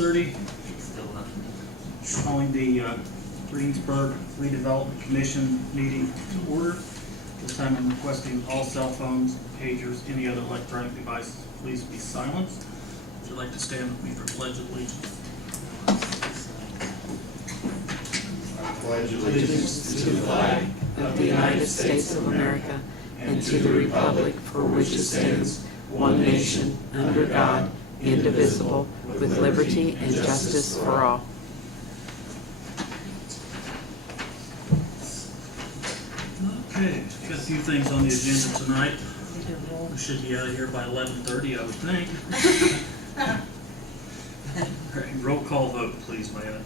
6:30. Calling the Greensburg Redevelopment Commission meeting to order. This time I'm requesting all cell phones, pagers, any other electronic devices, please be silenced. Would you like to stand with me for Pledge of Allegiance? I pledge allegiance to the flag of the United States of America and to the republic for which it stands, one nation, under God, indivisible, with liberty and justice for all. Okay, got a few things on the agenda tonight. We should be out of here by 11:30, I would think. All right, roll call vote, please, Diana.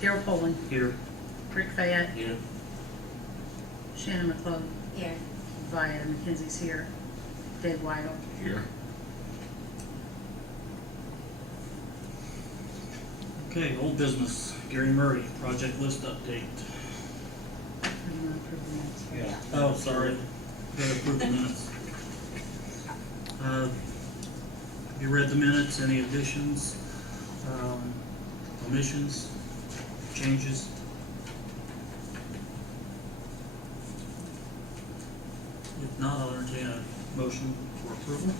Daryl Poland. Here. Rick Fayette. Here. Shannon McClung. Here. Vieta McKenzie's here. Dave Weigel. Here. Okay, old business. Gary Murray, project list update. Yeah. Oh, sorry. Gotta approve the minutes. Have you read the minutes? Any additions, omissions, changes? If not, I'll entertain a motion for approval.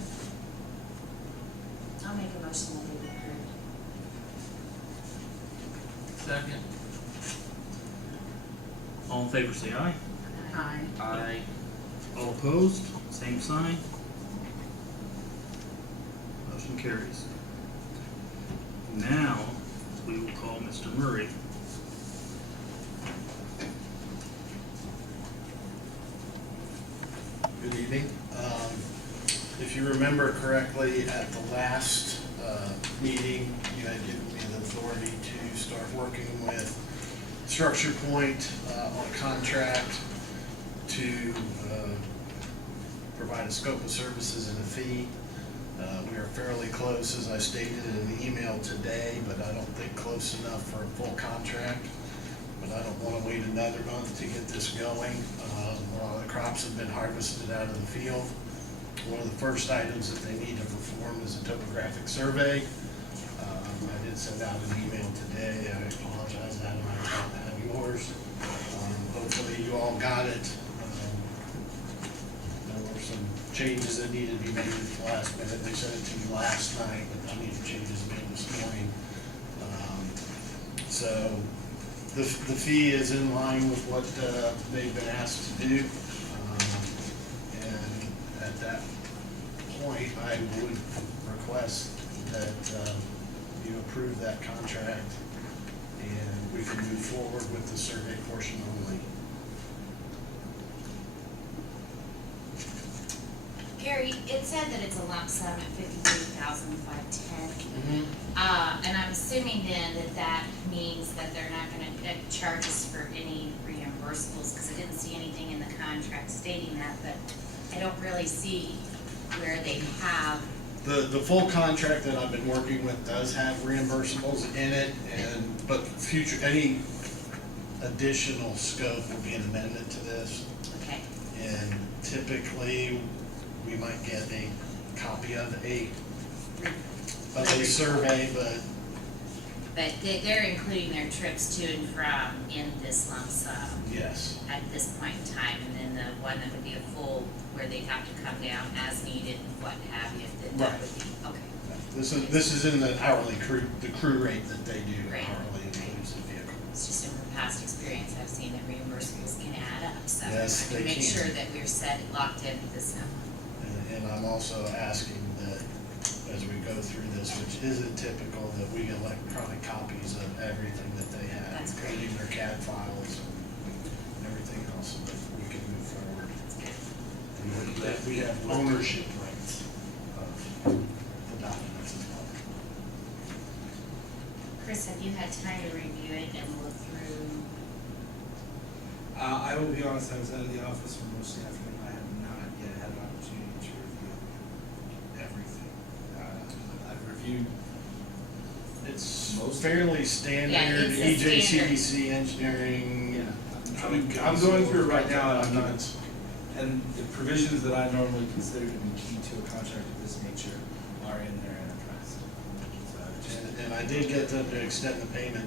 I'll make a motion that they be approved. Second. All in favor say aye. Aye. Aye. All opposed, same sign. Motion carries. Now, we will call Mr. Murray. Good evening. If you remember correctly, at the last meeting, you had given me the authority to start working with Structure Point on a contract to provide a scope of services and a fee. We are fairly close, as I stated in an email today, but I don't think close enough for a full contract. But I don't want to wait another month to get this going. A lot of the crops have been harvested out of the field. One of the first items that they need to perform is a topographic survey. I did send out an email today. I apologize, Adam, I don't have yours. Hopefully you all got it. There were some changes that needed to be made at the last minute. They sent it to you last night, but I needed changes made this morning. So the fee is in line with what they've been asked to do. And at that point, I would request that you approve that contract and we can move forward with the survey portion only. Gary, it said that it's a lump sum at $53,510. And I'm assuming then that that means that they're not gonna charge us for any reimbursables, because I didn't see anything in the contract stating that, but I don't really see where they have. The full contract that I've been working with does have reimbursables in it, but future, any additional scope will be an amendment to this. Okay. And typically, we might get a copy of a survey, but they're including their trips to and from in this lump sum yes. at this point in time, and then the one that would be a full, where they'd have to come down as needed and what have you, then that Right. would be, okay. This is in the hourly the crew rate that they do, Right. hourly includes the vehicle. It's just in past experience, I've seen that reimbursables can add up, so Yes, I they can make can. sure that we're set, locked in with this number. And I'm also asking that as we go through this, which isn't typical, that we get electronic copies of everything that they have, That's great. including their CAD files and everything else, so that we can move forward. And that we have ownership rights of the documents as well. Chris, have you had time to review it and look through? I will be honest, I was out of the office for most of the afternoon. I have not yet had an opportunity to review everything. I've reviewed It's Most- fairly standard, Yeah, it's a EJCDC engineering. I'm going through it right now, and I'm not, Documents. and the provisions that I normally consider to be key to a contract of this nature are in their enterprise. And I did get them to extend the payment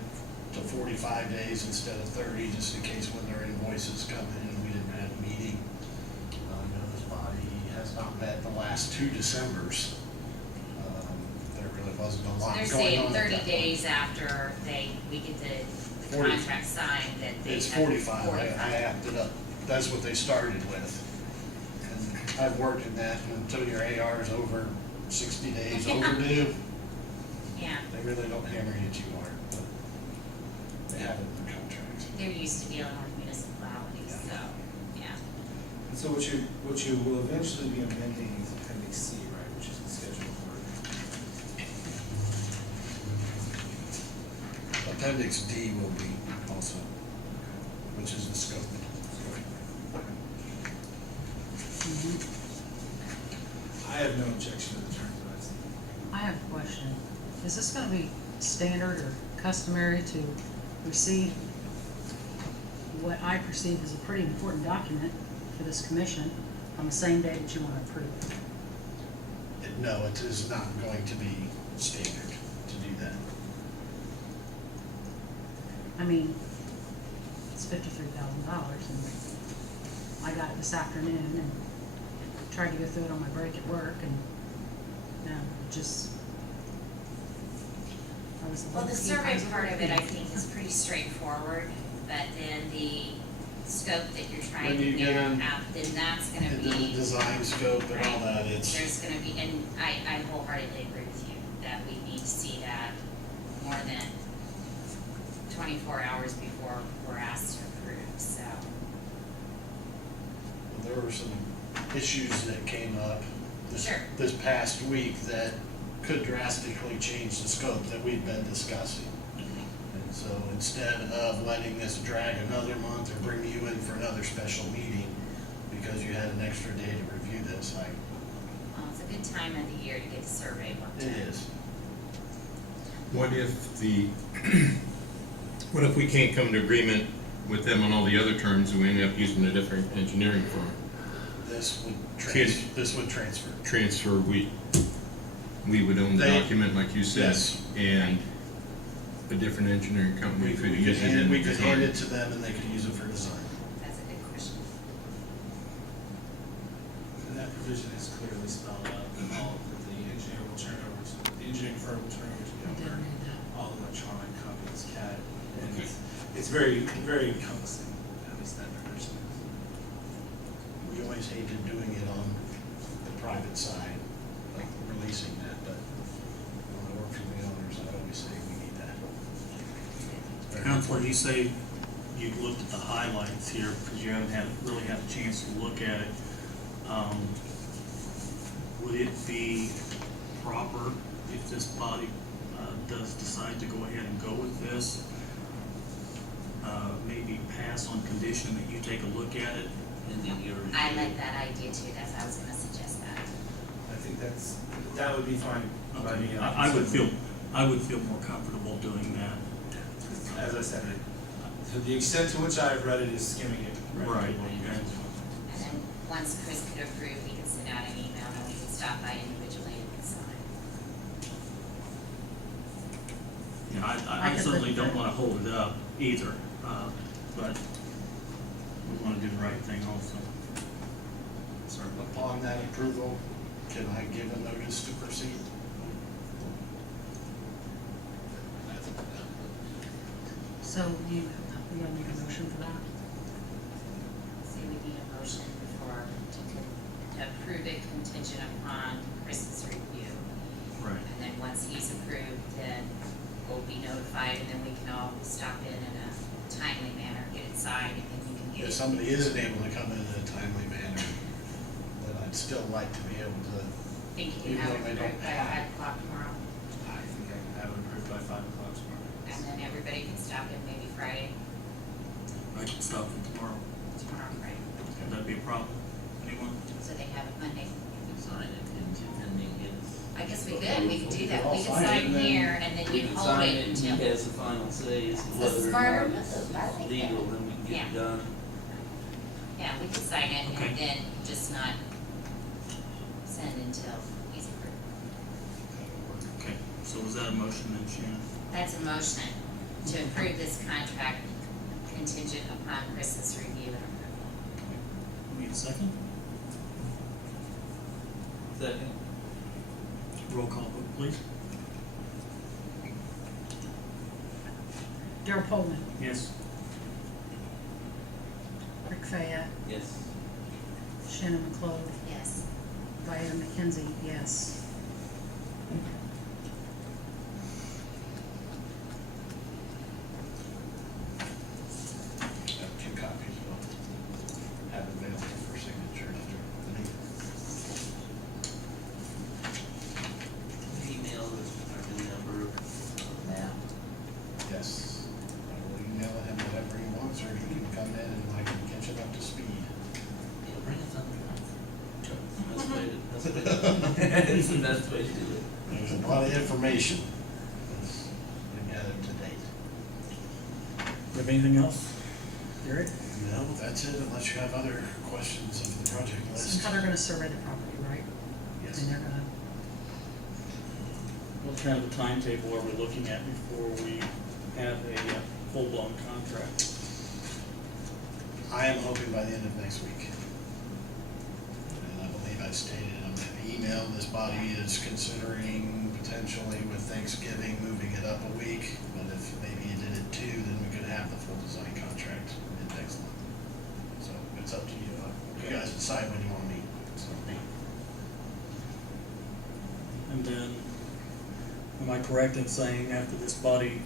to 45 days instead of 30, just in case when their invoices come in and we didn't have a meeting. I know this body has not met the last 2 Decembers. There really wasn't a lot They're going saying on at 30 that days after we get the 40. contract signed that they It's have 45, 45. I acted up, that's what they started with. And I've worked in that, and until your AR is over 60 days overdue, Yeah, they really don't hammer you too hard, but they have it in the contracts. they're used to dealing with municipalities, so, yeah. And so what you will eventually be amending is appendix C, right, which is the schedule of work. Appendix D will be also, which is the scope. I have no objection to the terms that I've seen. I have a question. Is this gonna be standard or customary to receive what I perceive as a pretty important document for this commission on the same day that you want to approve it? No, it is not going to be standard to do that. I mean, it's $53,000 and I got it this afternoon and tried to go through it on my break at work and, I was. Well, the survey part of it, I think, is pretty straightforward, but then the scope that you're trying When to you get narrow in- out, then that's gonna And then the be, design scope and all that, it's, there's gonna be, and I wholeheartedly agree with you, that we need to see that more than 24 hours before we're asked to approve, so. there were some issues that came up Sure. this past week that could drastically change the scope that we've been discussing. And so instead of letting this drag another month or bring you in for another special meeting because you had an extra day to review this, Well, it's a good time of the year to get the survey looked it at. is. What if we can't come to agreement with them on all the other terms and we end up using a different engineering firm? This would Yes. this would transfer. Transfer, we would own the They- document like you said, Yes. and a different engineering company We could could use it in hand, the we could hand it design. to them and they could use it for design. That's a good question. And that provision is clearly spelled out, and all that the engineer will turn over to, the engineering firm will turn over to the owner, all electronic copies, CAD, and Okay. it's very, very encompassing, at least that provision is. We always hated doing it on the private side, like releasing that, but when I work for the owners, I always say we need that. It's very Counselor, important. you say you looked at the highlights here because you haven't really had a chance to look at it. Would it be proper if this body does decide to go ahead and go with this? Maybe pass on condition that you take a look at it and then you review? I like that idea too, I was gonna suggest that. I think that would be fine by me. I would feel more comfortable doing that. As I said, to the extent to which I've read it is skimming it. Right. through what you guys want. And then, once Chris could approve, we could send out an email and we could stop by individually and sign. Yeah, I I could certainly live don't with wanna hold it up either, but we wanna do the right thing also. So upon that approval, can I give a notice to proceed? So you gonna make a motion for that? So we need a motion to approve it contingent upon Chris's review. Right. And then once he's approved, then we'll be notified and then we can all stop in a timely manner, get it signed, and then we can get If it. somebody isn't able to come in a timely manner, then I'd still like to be able to, Think you can even have though it they don't approved by have- 5 o'clock tomorrow, I think I can have it approved by 5 o'clock tomorrow. and then everybody can stop in maybe Friday, I can stop them tomorrow. Friday, Would that be a problem? Anyone? so they have it Monday. Sign it and then get. I guess we could do that, all we could sign it sign and then here and then We you can hold sign it it and he until. has the final say as to That's a whether or smarter not method. I it's like that. legal, then we can get it Yeah. done. Yeah, we could sign it Okay. and then just not send until he's approved. Okay, So was that a motion then, Shannon? That's a motion to approve this contract contingent upon Chris's review and approval. Need a second? Second. Roll call vote, please. Daryl Pullman, Yes. Rick Fayette, Yes. Shannon McClure, Yes. Diana McKenzie, yes. Got 2 copies, but have available for signature after the meeting. Email is our new number now. Yes. I will email him whatever he wants, or he can come in and I can catch him up to speed. It'll bring us up to That's the way to, that's the way to, it's the best way to do it. There's a lot of information. Let's get it to date. You have anything else, Gary? No, that's it, unless you have other questions of the project list. Somehow they're gonna survey the property, right? Yes. And they're gonna, What kind of a timetable are we looking at before we have a full-blown contract? I am hoping by the end of next week. And I believe I stated in the email, this body is considering potentially with Thanksgiving, moving it up a week. But if maybe you did it 2, then we could have the full design contract in next month. So it's up to you. You guys decide when you want to meet. So, And then, am I correct in saying after this body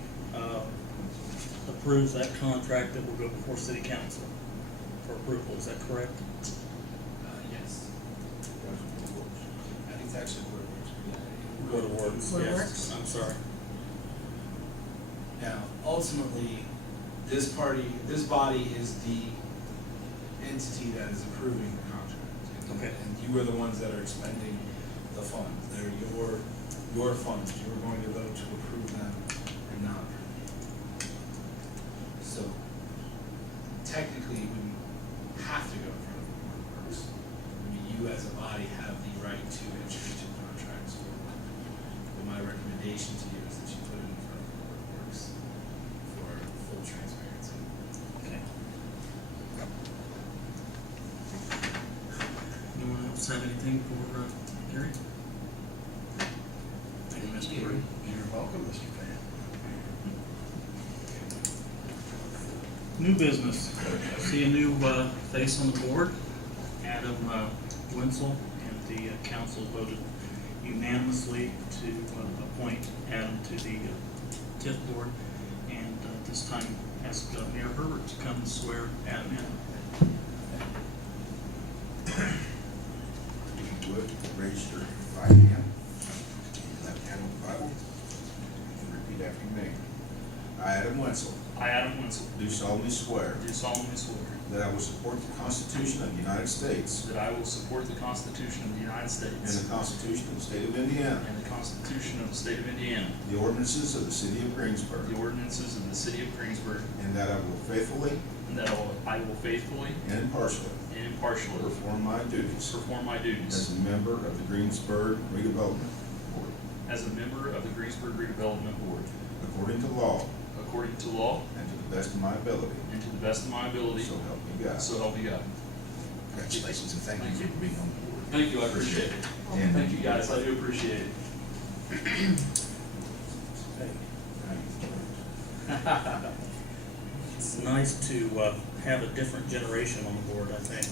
approves that contract, that will go before city council for approval, is that correct? Yes. I think it's actually where it works. Go to works, Go to yes, works? I'm sorry. Now, ultimately, this body is the entity that is approving the contract. Okay. And you are the ones that are expending the funds. They're your funds. You are going to vote to approve them and not approve them. So technically, you wouldn't have to go in front of the board of works. I mean, you as a body have the right to enter into contracts. But my recommendation to you is that you put it in front of the board of works for full transparency. Okay. Anyone else have anything for Gary? Thank you, Mr. Bird. you're welcome, Mr. Fan. New business. I see a new face on the board, Adam Wentzel, and the council voted unanimously to appoint Adam to the TIF board, and this time ask Mayor Herbert to come and swear Adam in. If you would, raise your right hand, left hand on the Bible, and repeat after me. I, Adam Wentzel, I, Adam Wentzel, do solemnly swear do solemnly swear that I will support the Constitution of the United States that I will support the Constitution of the United and States the Constitution of the State of Indiana, and the Constitution of the State of Indiana, the ordinances of the City of Greensburg, the ordinances of the City of Greensburg, and that I will faithfully and that I will faithfully and impartially and impartially perform my duties perform my as duties a member of the Greensburg Redevelopment Board, as a member of the Greensburg Redevelopment Board, according to law according to law and to the best of my ability. and to the best of my ability, So help me God. so help me God. Congratulations and thank you for being on the board. Thank you, I appreciate it. And- Thank you, guys, I do appreciate it. It's nice to have a different generation on the board, I think.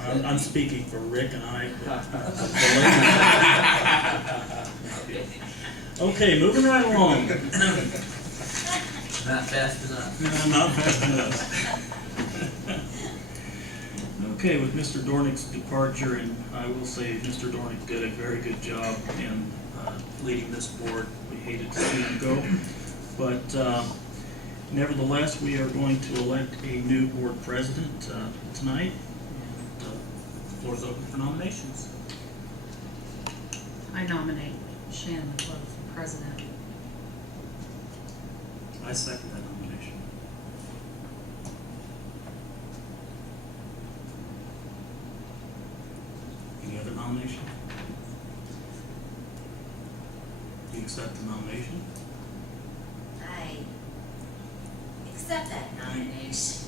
And, I'm speaking for Rick and I. Okay, moving right along. Not fast enough. No, not fast enough. Okay, with Mr. Dornick's departure, and I will say Mr. Dornick did a very good job in leading this board. We hated to see him go, but nevertheless, we are going to elect a new board president tonight. And the floor is open for nominations. I nominate Shannon McClure for president. I second that nomination. Any other nominations? Do accept the nomination? I accept that nomination.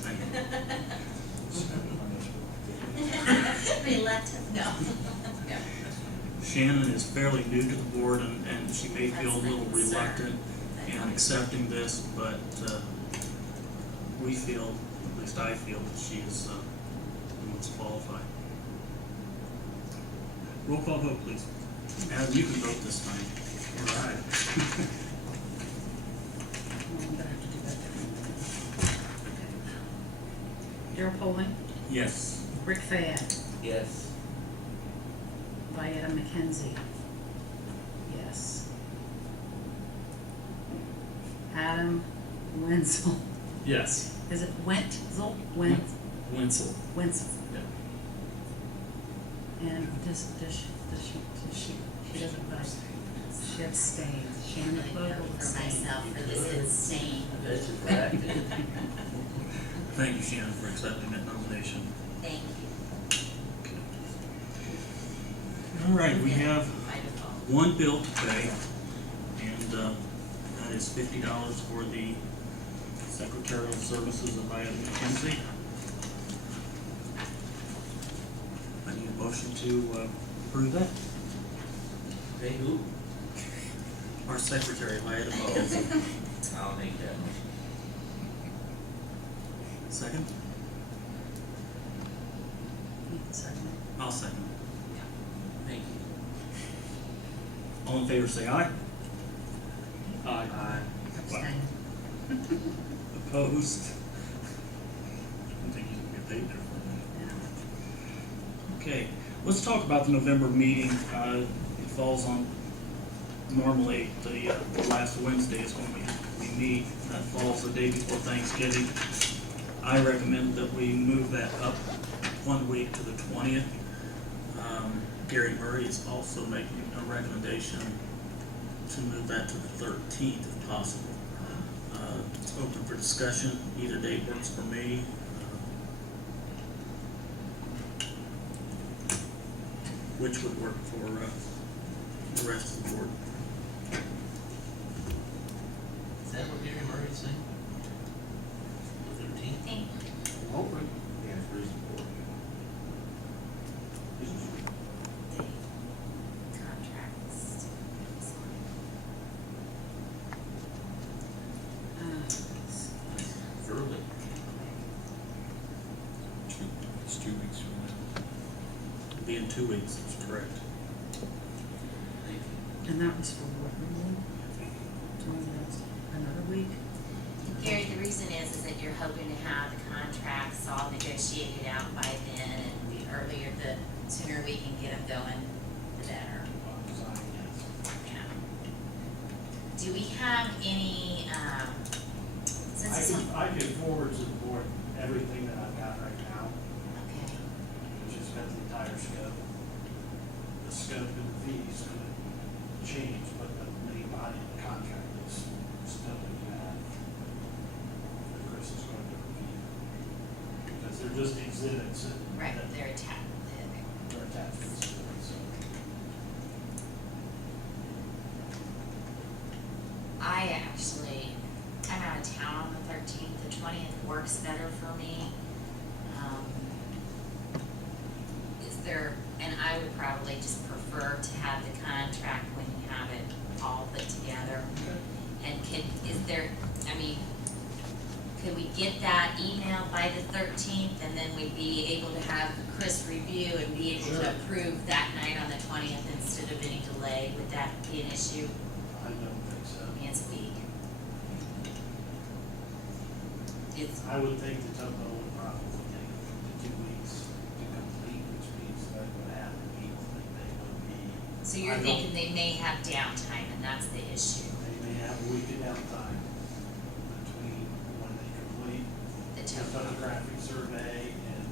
Reluctant, no. No. Shannon is fairly new to the board, and she may feel a That's my little concern. reluctant in accepting this, but we feel, at least I feel, that she is the most qualified. Roll call vote, please. Adam, you can vote this time. All right. Well, I'm gonna have to do that differently. Daryl Poling, Yes. Rick Fayette, Yes. Vieta McKenzie. Yes. Adam Wentzel. Yes. Is it Wentzel? Wentzel. Wentzel. Yeah. And does she doesn't vote. She abstains. Shannon I Vogel vote for abstains. myself for this insane. I bet you practiced. Thank you, Shannon, for accepting that nomination. Thank you. All right, we have By default. one bill to pay, and that is $50 for the secretarial services of Adam McKenzie. I need a motion to approve that. Hey, who? Our secretary, Adam McKenzie. I'll make that motion. Second? You can second it. I'll second. Thank you. All in favor, say aye. Aye. Abstain. Opposed? I don't think you can get paid there for that. Yeah. Okay, let's talk about the November meeting. It falls on, normally, the last Wednesday is when we meet. That falls the day before Thanksgiving. I recommend that we move that up 1 week to the 20th. Gary Murray is also making a recommendation to move that to the 13th if possible. It's open for discussion. Either date works for me. Which would work for the rest of the board. Is that what Gary Murray's saying? The 13th? Thank you. Hopefully, the answer is support. The contracts. Early. It's 2 weeks from now. It'll be in 2 weeks, that's correct. Thank you. And that was for what reason? Doing that another week? Gary, the reason is that you're hoping to have the contracts all negotiated out by then, and the earlier, the sooner we can get them going, the better. Yeah. Do we have any, since it's, I can forward to the board everything that I've got right now, okay, which has got the entire scope. The scope and the fees could change, but the main body of the contract is still what you have. That Chris is going to review. Because they're just exhibits that. right, that they're attached, They're attached to the exhibits, so. I'm out of town on the 13th, the 20th works better for me. Is there, and I would probably just prefer to have the contract when you have it all put together. And is there, I mean, could we get that email by the 13th, and then we'd be able to have Chris review and be able to approve that night on the 20th instead of any delay? Would that be an issue? I don't think so. I mean, it's a week. I would think the topo would probably take 2 weeks to complete, which means that would have to be, they would be. So you're I don't- thinking they may have downtime, and that's the issue, They may have a week of downtime between when they complete the the topo. topographic survey and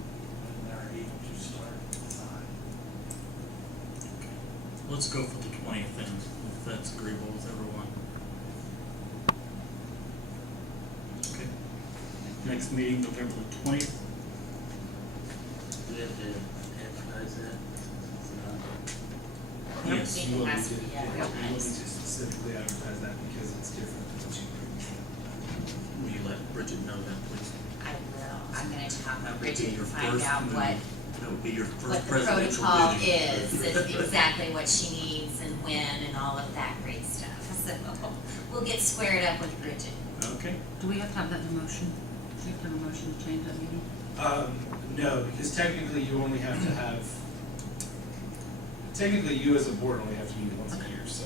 when they're able to start design. Let's go for the 20th then, if that's agreeable with everyone. Okay. Next meeting, November the 20th. Do we have to advertise that? It's not- Yes, It you will has be to be good. advertised. specifically advertise that because it's different than what you previously. Will you let Bridget know that, please? I will, I'm gonna talk That with would be Bridget your and find first out what, That would be your what first the presidential protocol duty. is exactly what she needs and when and all of that great stuff. So we'll get squared up with Bridget. Okay. Do we have to have that in a motion? Do we have to have a motion to change that meeting? No, because technically you only have to have, technically you as a board only have to meet once a year, so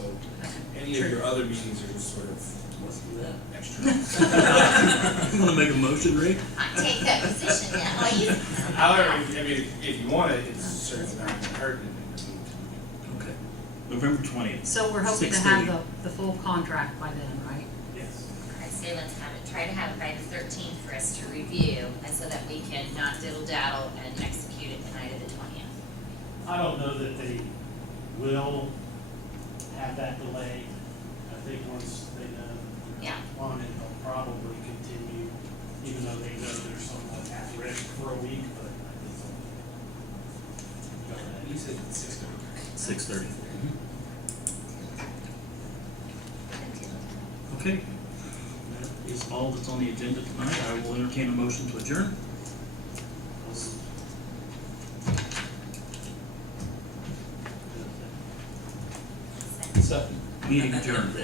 any of your other meetings are just sort of Let's do that. extra. You wanna make a motion, Rick? I take that position now. Well, you, However, I mean, if you want it, it's certainly not gonna hurt anything to move. Okay. November 20th. So we're hoping to 6:30. have the full contract by then, right? Yes. I say let's have it, try to have it by the 13th for us to review, and so that we can not diddle-daddle and execute it the night of the 20th. I don't know that they will have that delay. I think once they know Yeah. they're on it, they'll probably continue, even though they know they're somewhat at risk for a week, but I think they'll go ahead. You said 6:30. 6:30. Okay. That is all that's on the agenda tonight. I will entertain a motion to adjourn. Second. Meeting adjourned.